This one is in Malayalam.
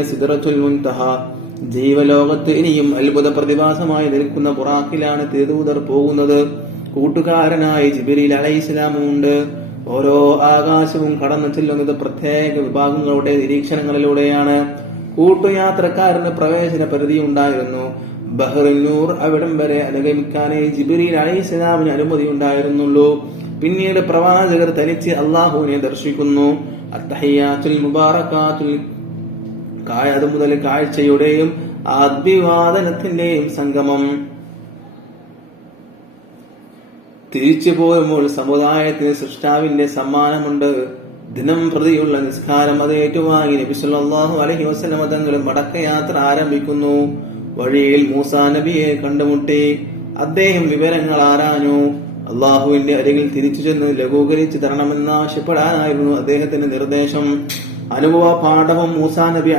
സിദ്റത്തുൽ മുൻതഹ. ജീവലോകത്ത് ഇനിയും അത്ഭുത പ്രതിഭാസമായി നിൽക്കുന്ന ബുറാഖിലാണ് തിരുദൂതർ പോകുന്നത്. കൂട്ടുകാരനായി ജിബ്രീൽ അലൈഹിസ്സലാമും ഉണ്ട്. ഓരോ ആകാശവും കടന്നു ചെല്ലുന്നത് പ്രത്യേക വിഭാഗങ്ങളുടെ നിരീക്ഷണങ്ങളിലൂടെയാണ്. കൂട്ടുയാത്രക്കാരന് പ്രവേശന പരിധി ഉണ്ടായിരുന്നു. ബഹ്റുൻ നൂർ അവിടം വരെ അനുഗമിക്കാനേ ജിബ്രീൽ അലൈഹിസ്സലാമിന് അനുമതി ഉണ്ടായിരുന്നുള്ളൂ. പിന്നീട് പ്രവാചകർ തനിച്ച് അള്ളാഹുവിനെ ദർശിക്കുന്നു. അത്തഹിയ്യാത്തുൽ മുബാറകാത്തുൽ മുതൽ കാഴ്ചയുടെയും അഭിവാദനത്തിന്റെയും സംഗമം. തിരിച്ചു പോരുമ്പോൾ സമുദായത്തിന് സൃഷ്ടാവിന്റെ സമ്മാനമുണ്ട്. ദിനം പ്രതിയുള്ള നിസ്കാരം അത് ഏറ്റുവാങ്ങി നബി സല്ലല്ലാഹു അലൈഹി വസല്ലം തങ്ങളും മടക്കയാത്ര ആരംഭിക്കുന്നു. വഴിയിൽ മൂസാ നബിയെ കണ്ടുമുട്ടി. അദ്ദേഹം വിവരങ്ങൾ ആരാഞ്ഞു. അള്ളാഹുവിന്റെ അരികിൽ തിരിച്ചു ചെന്ന് ലഘൂകരിച്ചു തരണമെന്നാവശ്യപ്പെടാനായിരുന്നു അദ്ദേഹത്തിന്റെ നിർദ്ദേശം. അനുഭവ പാഠവും മൂസാ നബി